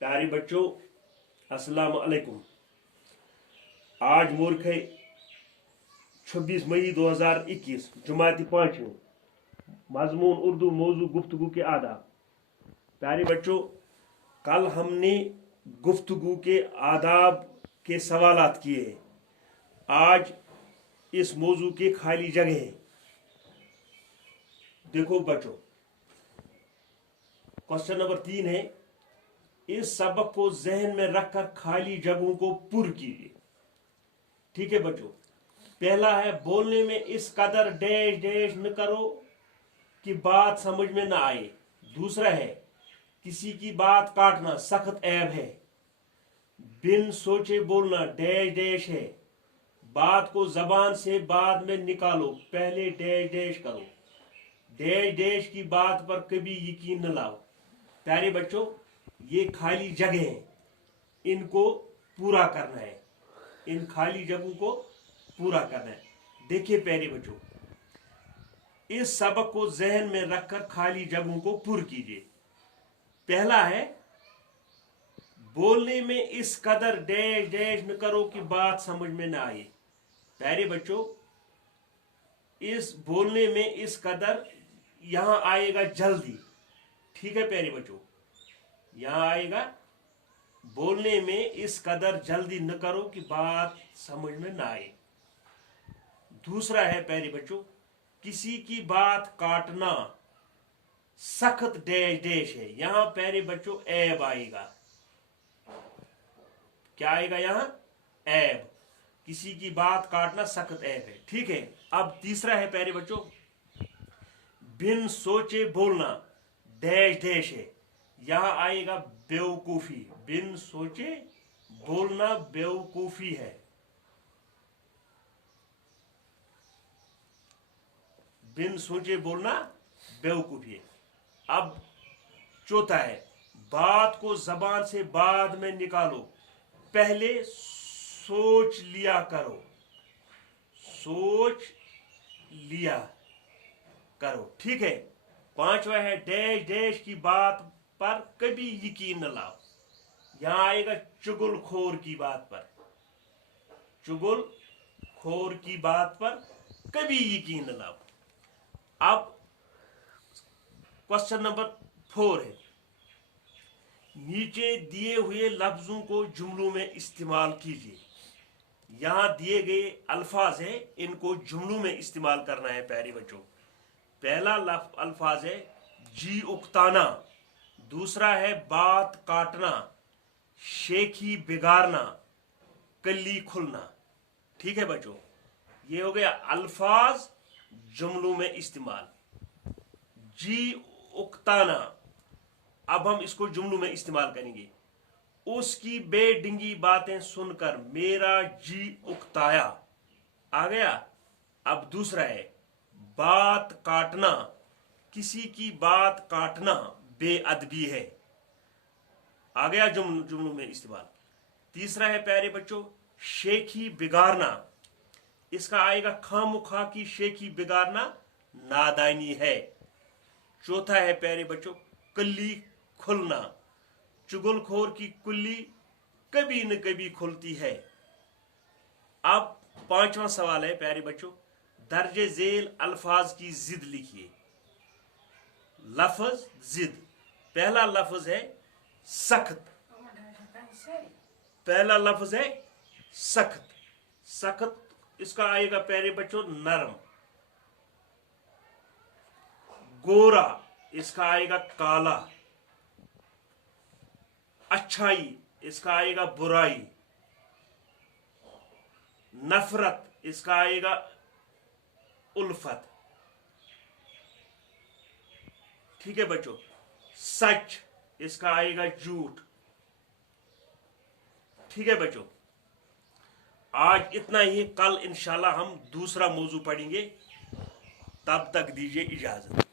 प्यारे बच्चों, अस्सलाम वालेकुम। आज मूर्ख है 26 मई 2021, जुमाती 5वीं, मजमून उर्दू मौजू गुफ्तगू के आदाब। प्यारे बच्चों, कल हमने गुफ्तगू के आदाब के सवालात किए हैं। आज इस मौजू के खाली जगह है। देखो बच्चों, क्वेश्चन नंबर 3 है, इस सबक को जहन में रखकर खाली जगहों को पुर कीजिए। ठीक है बच्चों, पहला है, बोलने में इस कदर डैश डैश न करो कि बात समझ में ना आए। दूसरा है, किसी की बात काटना सख्त ऐब है। बिन सोचे बोलना डैश डैश है। बात को जबान से बाद में निकालो, पहले डैश डैश करो। डैश डैश की बात पर कभी यकीन न लाओ। प्यारे बच्चों, ये खाली जगह हैं, इनको पूरा करना है। इन खाली जगहों को पूरा करना है। देखिए प्यारे बच्चों, इस सबक को जहन में रखकर खाली जगहों को पूरा कीजिए। पहला है, बोलने में इस कदर डैश डैश न करो कि बात समझ में ना आए। प्यारे बच्चों, इस बोलने में इस कदर यहां आएगा जल्दी। ठीक है प्यारे बच्चों, यहां आएगा बोलने में इस कदर जल्दी न करो कि बात समझ में ना आए। दूसरा है प्यारे बच्चों, किसी की बात काटना सख्त डैश डैश है। यहां प्यारे बच्चों ऐब आएगा। क्या आएगा यहां? ऐब। किसी की बात काटना सख्त ऐब है। ठीक है। अब तीसरा है प्यारे बच्चों, बिन सोचे बोलना डैश डैश है। यहां आएगा बेवकूफी। बिन सोचे बोलना बेवकूफी है। बिन सोचे बोलना बेवकूफी है। अब चौथा है, बात को जबान से बाद में निकालो, पहले सोच लिया करो। सोच लिया करो। ठीक है। पांचवा है, डैश डैश की बात पर कभी यकीन न लाओ। यहां आएगा चुगलखोर की बात पर। चुगलखोर की बात पर कभी यकीन न लाओ। अब क्वेश्चन नंबर 4 है, नीचे दिए हुए लफ्जों को जुमलों में इस्तेमाल कीजिए। यहां दिए गए अल्फाज है, इनको जुमलों में इस्तेमाल करना है प्यारे बच्चों। पहला अल्फाज है जी उकताना। दूसरा है बात काटना, शेखी बिगाड़ना, कली खुलना। ठीक है बच्चों, ये हो गया अल्फाज जुमलों में इस्तेमाल। जी उकताना, अब हम इसको जुमलों में इस्तेमाल करेंगे। उसकी बेढंगी बातें सुनकर मेरा जी उकताया। आ गया। अब दूसरा है बात काटना, किसी की बात काटना बेअदबी है। आ गया जुमलों में इस्तेमाल। तीसरा है प्यारे बच्चों, शेखी बिगाड़ना। इसका आएगा खामुखा की शेखी बिगाड़ना नादानी है। चौथा है प्यारे बच्चों, कली खुलना। चुगलखोर की कुल्ली कभी न कभी खुलती है। अब पांचवा सवाल है प्यारे बच्चों, दर्जे झेल अल्फाज की जिद लिखिए। लफ्ज जिद। पहला लफ्ज है सख्त। पहला लफ्ज है सख्त। सख्त, इसका आएगा प्यारे बच्चों नरम। गोरा, इसका आएगा काला। अच्छाई, इसका आएगा बुराई। नफरत, इसका आएगा उल्फत। ठीक है बच्चों। सच, इसका आएगा झूठ। ठीक है बच्चों, आज इतना ही। कल इंशाल्लाह हम दूसरा मौजू पढ़ेंगे। तब तक दीजिए इजाजत।